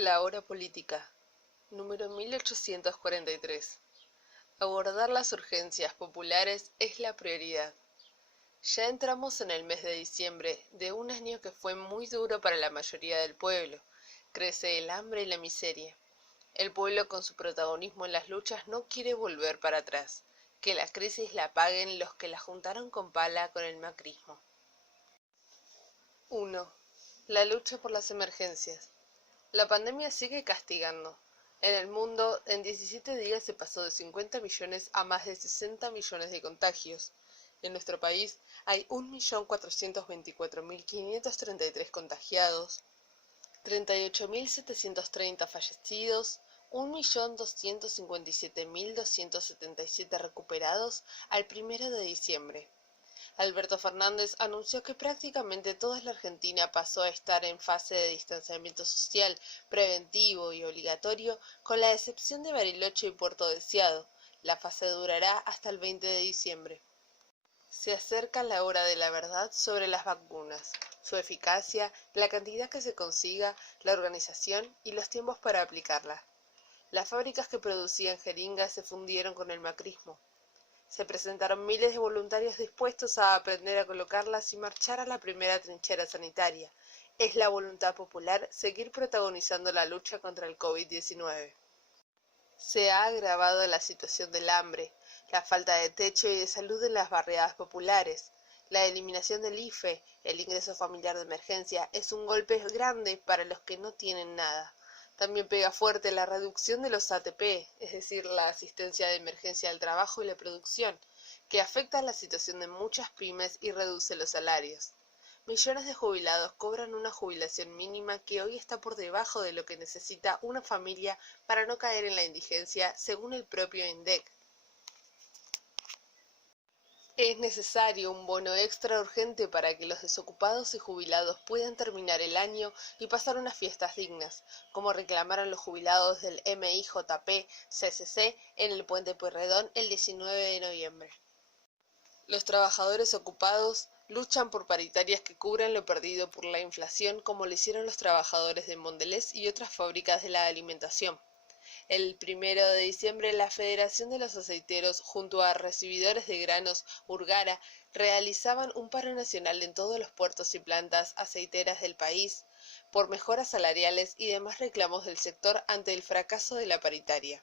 La hora política, número 1843. Abordar las urgencias populares es la prioridad. Ya entramos en el mes de diciembre de un año que fue muy duro para la mayoría del pueblo. Crece el hambre y la miseria. El pueblo, con su protagonismo en las luchas, no quiere volver para atrás. Que la crisis la paguen los que la juntaron con pala con el macrismo. 1. La lucha por las emergencias. La pandemia sigue castigando. En el mundo, en 17 días se pasó de 50 millones a más de 60 millones de contagios. En nuestro país hay 1.424.533 contagiados, 38.730 fallecidos, 1.257.277 recuperados al 1 de diciembre. Alberto Fernández anunció que prácticamente toda la Argentina pasó a estar en fase de distanciamiento social, preventivo y obligatorio, con la excepción de Bariloche y Puerto Deseado. La fase durará hasta el 20 de diciembre. Se acerca la hora de la verdad sobre las vacunas, su eficacia, la cantidad que se consiga, la organización y los tiempos para aplicarla. Las fábricas que producían jeringas se fundieron con el macrismo. Se presentaron miles de voluntarios dispuestos a aprender a colocarlas y marchar a la primera trinchera sanitaria. Es la voluntad popular seguir protagonizando la lucha contra el COVID-19. Se ha agravado la situación del hambre, la falta de techo y de salud en las barriadas populares. La eliminación del IFE, el ingreso familiar de emergencia, es un golpe grande para los que no tienen nada. También pega fuerte la reducción de los ATP, es decir, la asistencia de emergencia al trabajo y la producción, que afecta la situación de muchas pymes y reduce los salarios. Millones de jubilados cobran una jubilación mínima que hoy está por debajo de lo que necesita una familia para no caer en la indigencia, según el propio INDEC. Es necesario un bono extra urgente para que los desocupados y jubilados puedan terminar el año y pasar unas fiestas dignas, como reclamaron los jubilados del MIJP-CCC en el Puente Pueyrredón el 19 de noviembre. Los trabajadores ocupados luchan por paritarias que cubran lo perdido por la inflación, como lo hicieron los trabajadores de Mondelez y otras fábricas de la alimentación. El 1 de diciembre, la Federación de los Aceiteros, junto a recibidores de granos Urgara, realizaban un paro nacional en todos los puertos y plantas aceiteras del país por mejoras salariales y demás reclamos del sector ante el fracaso de la paritaria.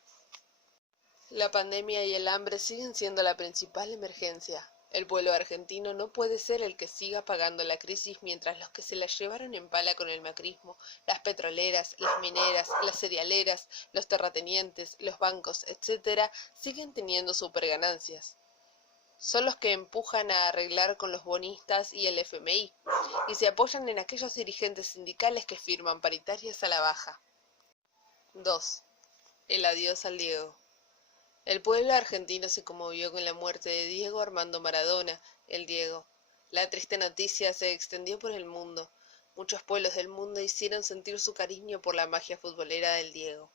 La pandemia y el hambre siguen siendo la principal emergencia. El pueblo argentino no puede ser el que siga pagando la crisis mientras los que se la llevaron en pala con el macrismo, las petroleras, las mineras, las cerealeras, los terratenientes, los bancos, etc., siguen teniendo superganancias. Son los que empujan a arreglar con los bonistas y el FMI, y se apoyan en aquellos dirigentes sindicales que firman paritarias a la baja. 2. El adiós al Diego. El pueblo argentino se conmovió con la muerte de Diego Armando Maradona, el Diego. La triste noticia se extendió por el mundo. Muchos pueblos del mundo hicieron sentir su cariño por la magia futbolera del Diego.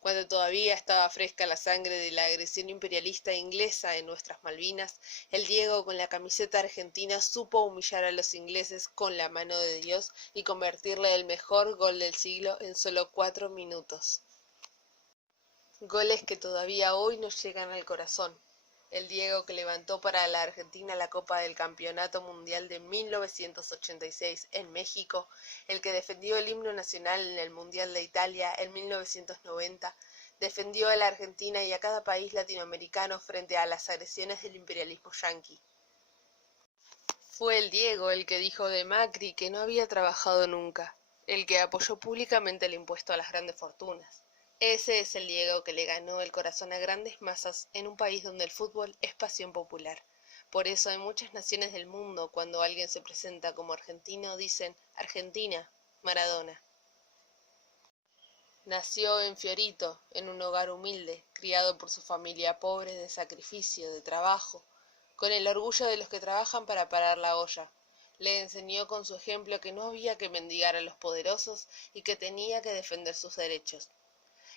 Cuando todavía estaba fresca la sangre de la agresión imperialista inglesa en nuestras Malvinas, el Diego con la camiseta argentina supo humillar a los ingleses con la mano de Dios y convertirle el mejor gol del siglo en solo 4 minutos. Goles que todavía hoy nos llegan al corazón. El Diego que levantó para la Argentina la Copa del Campeonato Mundial de 1986 en México, el que defendió el himno nacional en el Mundial de Italia en 1990, defendió a la Argentina y a cada país latinoamericano frente a las agresiones del imperialismo yanqui. Fue el Diego el que dijo de Macri que no había trabajado nunca, el que apoyó públicamente el impuesto a las grandes fortunas. Ese es el Diego que le ganó el corazón a grandes masas en un país donde el fútbol es pasión popular. Por eso en muchas naciones del mundo, cuando alguien se presenta como argentino, dicen Argentina, Maradona. Nació en Fiorito, en un hogar humilde, criado por su familia pobre de sacrificio, de trabajo, con el orgullo de los que trabajan para parar la olla. Le enseñó con su ejemplo que no había que mendigar a los poderosos y que tenía que defender sus derechos.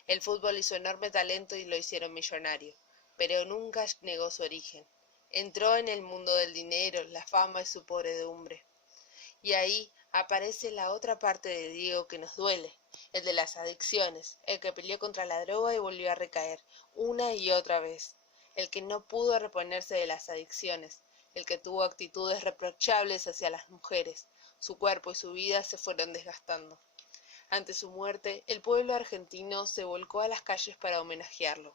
El fútbol y su enorme talento lo hicieron millonario, pero nunca negó su origen. Entró en el mundo del dinero, la fama y su podredumbre. Y ahí aparece la otra parte de Diego que nos duele, el de las adicciones, el que peleó contra la droga y volvió a recaer, una y otra vez, el que no pudo reponerse de las adicciones, el que tuvo actitudes reprochables hacia las mujeres, su cuerpo y su vida se fueron desgastando. Ante su muerte, el pueblo argentino se volcó a las calles para homenajearlo.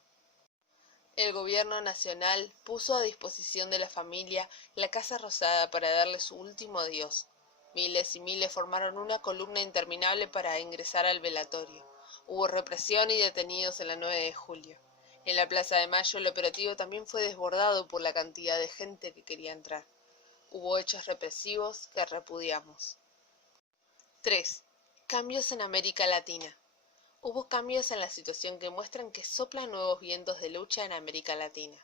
El gobierno nacional puso a disposición de la familia la Casa Rosada para darle su último adiós. Miles y miles formaron una columna interminable para ingresar al velatorio. Hubo represión y detenidos en la 9 de julio. En la Plaza de Mayo el operativo también fue desbordado por la cantidad de gente que quería entrar. Hubo hechos represivos que repudiamos. 3. Cambios en América Latina. Hubo cambios en la situación que muestran que soplan nuevos vientos de lucha en América Latina.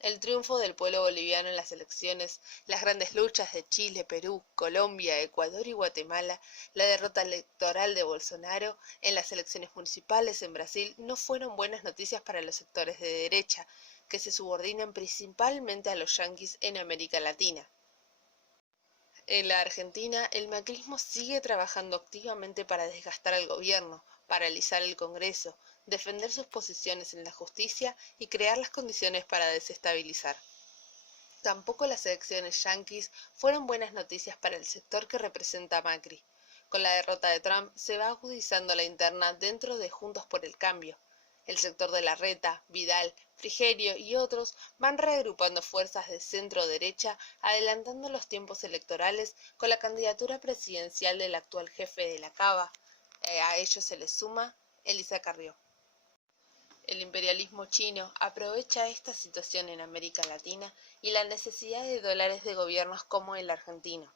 El triunfo del pueblo boliviano en las elecciones, las grandes luchas de Chile, Perú, Colombia, Ecuador y Guatemala, la derrota electoral de Bolsonaro en las elecciones municipales en Brasil no fueron buenas noticias para los sectores de derecha, que se subordinan principalmente a los yanquis en América Latina. En la Argentina, el macrismo sigue trabajando activamente para desgastar al gobierno, paralizar el Congreso, defender sus posiciones en la justicia y crear las condiciones para desestabilizar. Tampoco las elecciones yanquis fueron buenas noticias para el sector que representa a Macri. Con la derrota de Trump se va agudizando la interna dentro de Juntos por el Cambio. El sector de Larreta, Vidal, Frigerio y otros van reagrupando fuerzas de centro-derecha, adelantando los tiempos electorales con la candidatura presidencial del actual jefe de la Cava. A ello se le suma Elisa Carrió. El imperialismo chino aprovecha esta situación en América Latina y la necesidad de dólares de gobiernos como el argentino.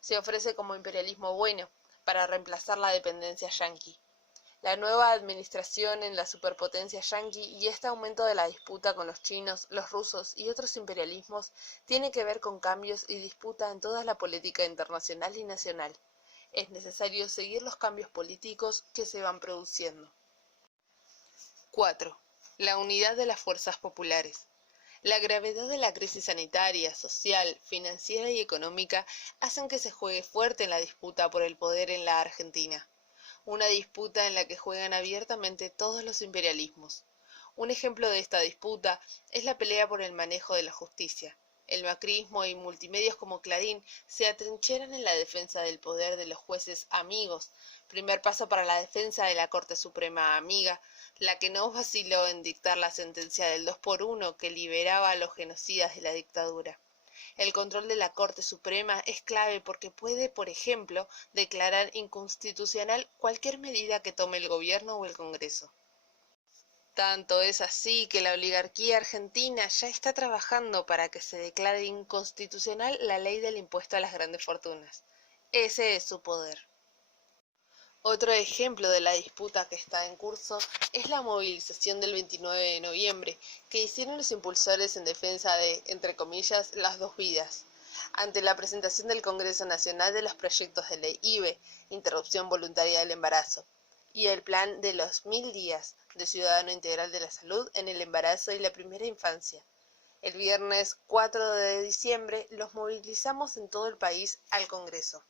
Se ofrece como imperialismo bueno para reemplazar la dependencia yanqui. La nueva administración en la superpotencia yanqui y este aumento de la disputa con los chinos, los rusos y otros imperialismos tiene que ver con cambios y disputa en toda la política internacional y nacional. Es necesario seguir los cambios políticos que se van produciendo. 4. La unidad de las fuerzas populares. La gravedad de la crisis sanitaria, social, financiera y económica hacen que se juegue fuerte en la disputa por el poder en la Argentina. Una disputa en la que juegan abiertamente todos los imperialismos. Un ejemplo de esta disputa es la pelea por el manejo de la justicia. El macrismo y multimedios como Clarín se atrincheran en la defensa del poder de los jueces amigos, primer paso para la defensa de la Corte Suprema amiga, la que no vaciló en dictar la sentencia del 2-1 que liberaba a los genocidas de la dictadura. El control de la Corte Suprema es clave porque puede, por ejemplo, declarar inconstitucional cualquier medida que tome el gobierno o el Congreso. Tanto es así que la oligarquía argentina ya está trabajando para que se declare inconstitucional la ley del impuesto a las grandes fortunas. Ese es su poder. Otro ejemplo de la disputa que está en curso es la movilización del 29 de noviembre, que hicieron los impulsores en defensa de, entre comillas, las dos vidas, ante la presentación del Congreso Nacional de los proyectos de ley IVE, interrupción voluntaria del embarazo, y el plan de los 1000 días de Ciudadano Integral de la Salud en el embarazo y la primera infancia. El viernes 4 de diciembre los movilizamos en todo el país al Congreso.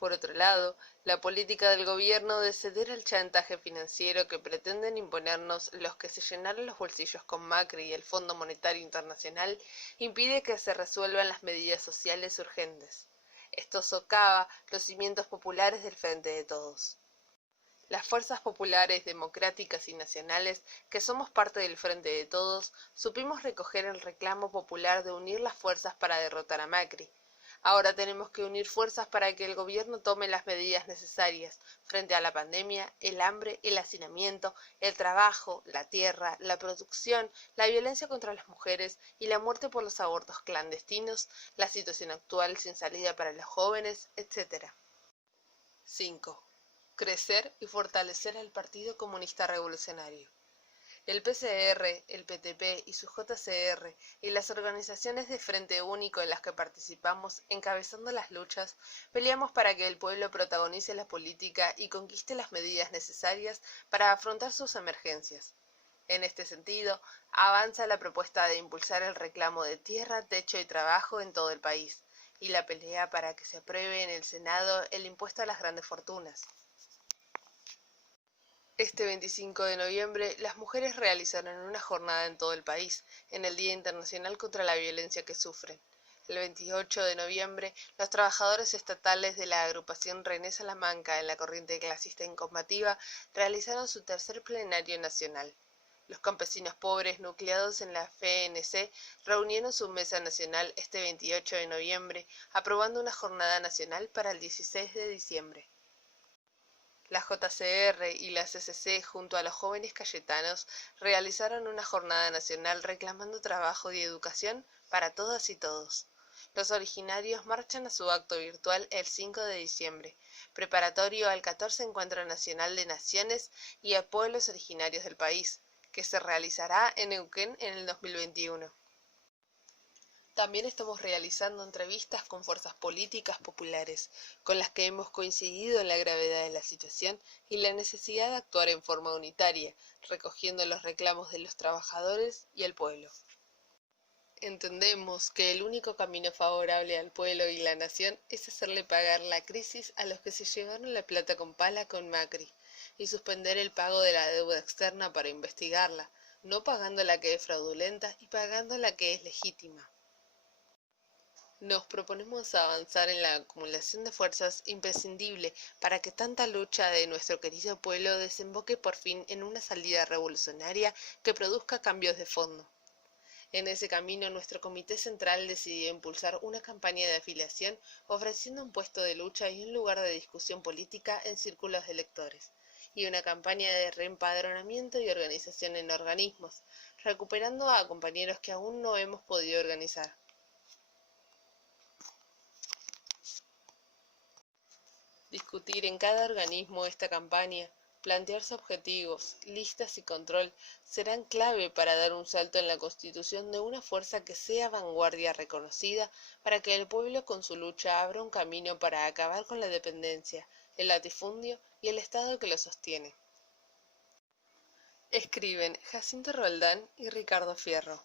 Por otro lado, la política del gobierno de ceder al chantaje financiero que pretenden imponernos los que se llenaron los bolsillos con Macri y el Fondo Monetario Internacional impide que se resuelvan las medidas sociales urgentes. Esto socava los cimientos populares del Frente de Todos. Las fuerzas populares, democráticas y nacionales, que somos parte del Frente de Todos, supimos recoger el reclamo popular de unir las fuerzas para derrotar a Macri. Ahora tenemos que unir fuerzas para que el gobierno tome las medidas necesarias frente a la pandemia, el hambre, el hacinamiento, el trabajo, la tierra, la producción, la violencia contra las mujeres y la muerte por los abortos clandestinos, la situación actual sin salida para los jóvenes, etc. 5. Crecer y fortalecer al Partido Comunista Revolucionario. El PCR, el PTP y su JCR y las organizaciones de Frente Único en las que participamos encabezando las luchas, peleamos para que el pueblo protagonice la política y conquiste las medidas necesarias para afrontar sus emergencias. En este sentido, avanza la propuesta de impulsar el reclamo de tierra, techo y trabajo en todo el país, y la pelea para que se apruebe en el Senado el impuesto a las grandes fortunas. Este 25 de noviembre, las mujeres realizaron una jornada en todo el país, en el Día Internacional contra la Violencia que Sufren. El 28 de noviembre, los trabajadores estatales de la agrupación René Salamanca en la corriente clasista incombativa realizaron su tercer plenario nacional. Los campesinos pobres nucleados en la FNC reunieron su mesa nacional este 28 de noviembre, aprobando una jornada nacional para el 16 de diciembre. La JCR y la CCC, junto a los jóvenes cayetanos, realizaron una jornada nacional reclamando trabajo y educación para todas y todos. Los originarios marchan a su acto virtual el 5 de diciembre, preparatorio al 14 Encuentro Nacional de Naciones y a Pueblos Originarios del país, que se realizará en Neuquén en el 2021. También estamos realizando entrevistas con fuerzas políticas populares, con las que hemos coincidido en la gravedad de la situación y la necesidad de actuar en forma unitaria, recogiendo los reclamos de los trabajadores y el pueblo. Entendemos que el único camino favorable al pueblo y la nación es hacerle pagar la crisis a los que se llevaron la plata con pala con Macri y suspender el pago de la deuda externa para investigarla, no pagando la que es fraudulenta y pagando la que es legítima. Nos proponemos avanzar en la acumulación de fuerzas imprescindible para que tanta lucha de nuestro querido pueblo desemboque por fin en una salida revolucionaria que produzca cambios de fondo. En ese camino, nuestro Comité Central decidió impulsar una campaña de afiliación ofreciendo un puesto de lucha y un lugar de discusión política en círculos de electores, y una campaña de reempadronamiento y organización en organismos, recuperando a compañeros que aún no hemos podido organizar. Discutir en cada organismo esta campaña, plantearse objetivos, listas y control serán clave para dar un salto en la constitución de una fuerza que sea vanguardia reconocida para que el pueblo con su lucha abra un camino para acabar con la dependencia, el latifundio y el Estado que lo sostiene. Escriben Jacinto Roldán y Ricardo Fierro.